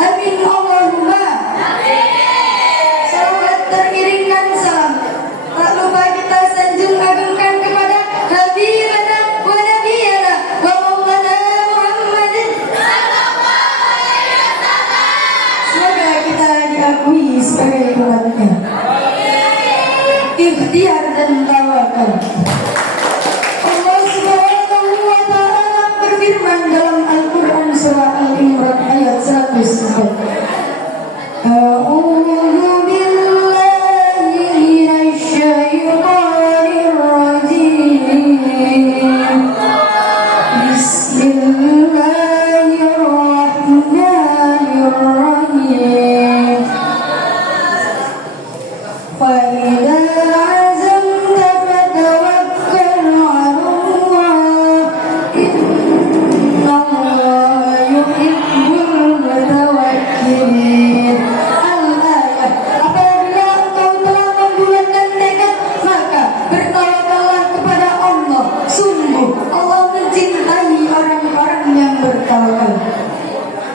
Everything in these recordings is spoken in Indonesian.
Amin Allahumma. Salawat teriringkan salam. Tak lupa kita sanjung agungkan kepada Habibana wa Nabiyana wa Maulana Muhammadin. Semoga kita diakui sebagai umatnya. Ikhtiar dan tawakal. Allah Subhanahu wa ta'ala berfirman dalam Al-Quran surah Al-Imran ayat 104. A'udzu billahi minasy syaithanir rajim. Bismillahirrahmanirrahim. Fa idza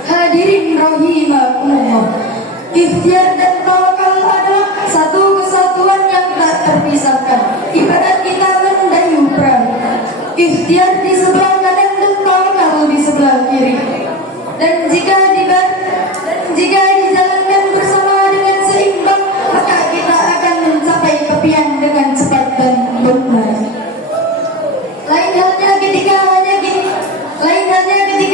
hadirin rahimakumullah. Ikhtiar dan tawakal adalah satu kesatuan yang tak terpisahkan. Ibarat kita mendayung perahu. Ikhtiar di sebelah kanan dan tawakal di sebelah kiri. Dan jika dijalankan bersama dengan seimbang, maka kita akan mencapai kepian dengan cepat dan benar. Lain halnya ketika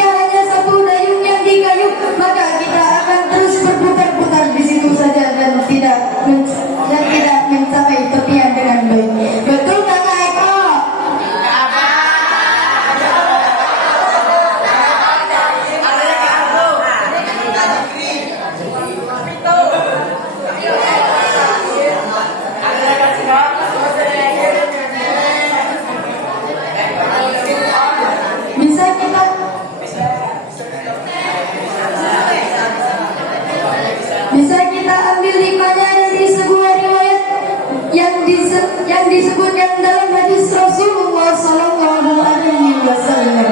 hanya satu dayung yang dikayuh, maka kita akan terus berputar-putar di situ saja dan tidak mencapai tepian dengan baik. Betul Kakak Eko? Bisa kita ambil hikmahnya dari sebuah riwayat yang disebutkan dalam hadis Rasulullah Sallallahu Alaihi Wasallam.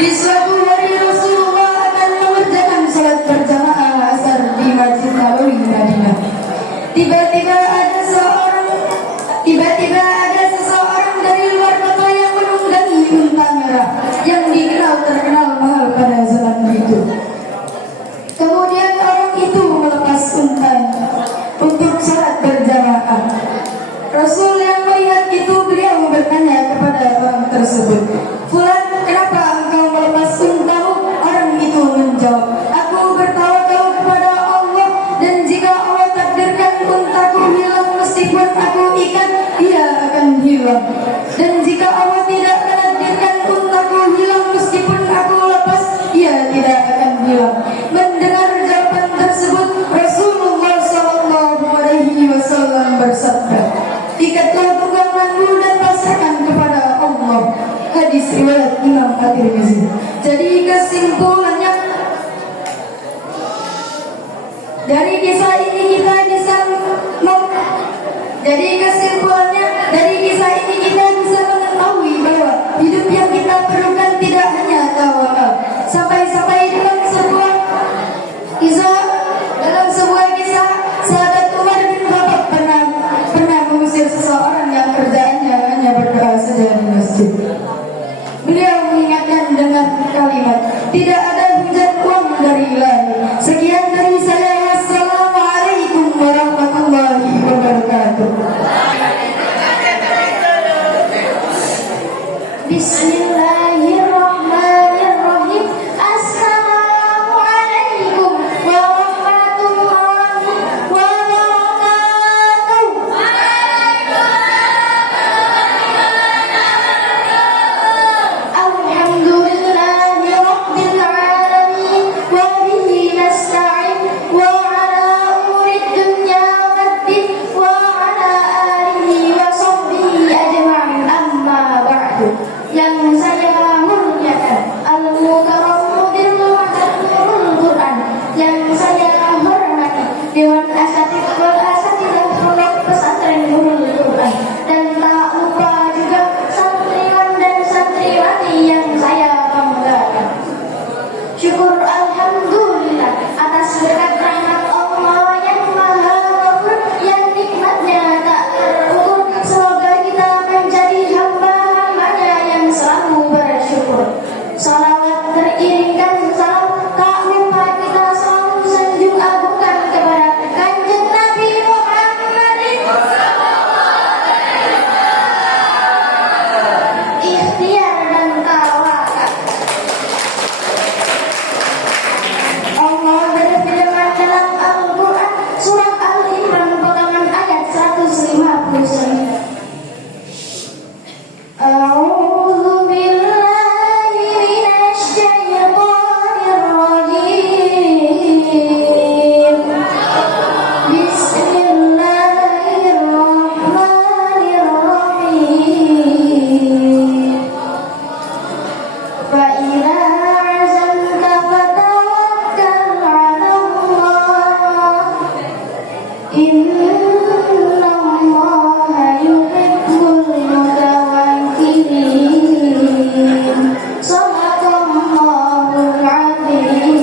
Di suatu hari Rasulullah akan mengerjakan salat berjamaah asar di Masjid Nabawi Madinah. Tiba-tiba ada seseorang dari luar kota yang menunggangi unta merah yang terkenal mahal pada zaman itu. Kemudian orang itu melepas untanya untuk salat berjamaah. Rasul yang melihat itu, beliau bertanya kepada orang tersebut, "Fulan, kenapa engkau melepas untamu?" Orang itu menjawab, "Aku bertawakal kepada Allah, dan jika Allah takdirkan untaku hilang meskipun aku ikat, ia akan hilang. Dan jika Allah tidak menakdirkan untaku hilang meskipun aku lepas, ia tidak akan hilang." Mendengar jawaban tersebut, Rasulullah Sallallahu Alaihi Wasallam bersabda, "Ikatlah tungganganmu dan pasrahkan kepada Allah." Hadis riwayat Imam At-Tirmizi. Jadi kesimpulannya, dari kisah ini kita bisa mengetahui bahwa hidup yang kita perlukan tidak hanya tawakal. Sampai dalam sebuah kisah sahabat Umar bin Khattab pernah mengusir seseorang yang kerjaannya hanya berdoa saja di masjid. Beliau mengingatkan dengan kalimat, "Tidak ada hujan uang dari langit." Sekian dari saya. Wassalamualaikum warahmatullahi wabarakatuh. Bismillahirrahmanirrahim. Assalamualaikum warahmatullahi wabarakatuh. Alhamdulillahi rabbil alamin wa bihi nasta'in Innallaha yuhibbul mutawakkilin. Shadaqallahul adzim.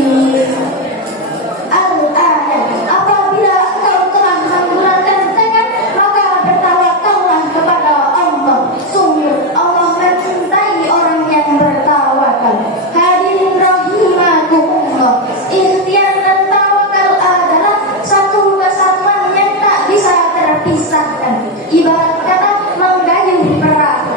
Al-ayat. Apabila engkau telah menggunakan tangan, maka bertawakallah kepada Allah. Sungguh Allah mencintai orang yang bertawakal. Hadirin rahimakumullah. Ikhtiar dan tawakal adalah satu kesatuan yang tak bisa terpisahkan. Ibarat kata menggayung perahu.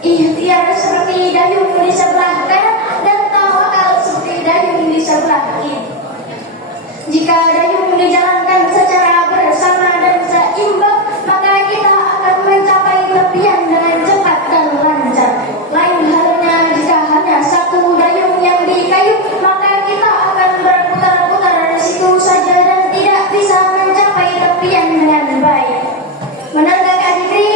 Ikhtiar seperti dayung di sebelah kanan dan tawakal seperti dayung di sebelah kiri. Jika dayung dijalankan secara bersama dan seimbang, maka kita akan mencapai tepian dengan cepat dan lancar. Lain halnya jika hanya satu dayung yang dikayuh, maka kita akan berputar-putar di situ saja dan tidak bisa mencapai tepian dengan baik. Benar nggak Kak Jikri?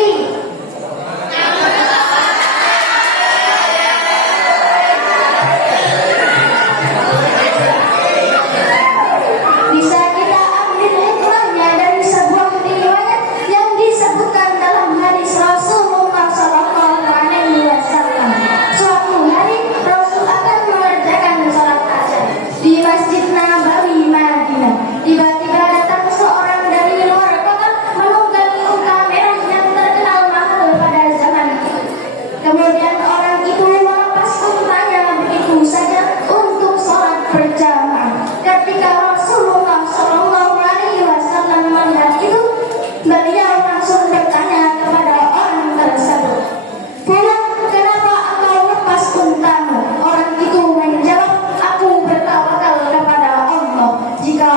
Bisa kita ambil hikmahnya dari sebuah riwayat yang disebutkan dalam hadis Rasulullah SAW. Suatu hari Rasul akan mengerjakan sholat asar di Masjid Nabawi Madinah. Tiba-tiba datang seorang dari luar kota menunggangi unta merah yang terkenal mahal pada zaman itu. Kemudian orang itu melepas untanya begitu saja untuk sholat berjamaah. Ketika Rasulullah SAW melihat itu, beliau langsung bertanya kepada orang tersebut, "Fulan, kenapa engkau lepas untamu?" Orang itu menjawab, "Aku bertawakal kepada Allah. Jika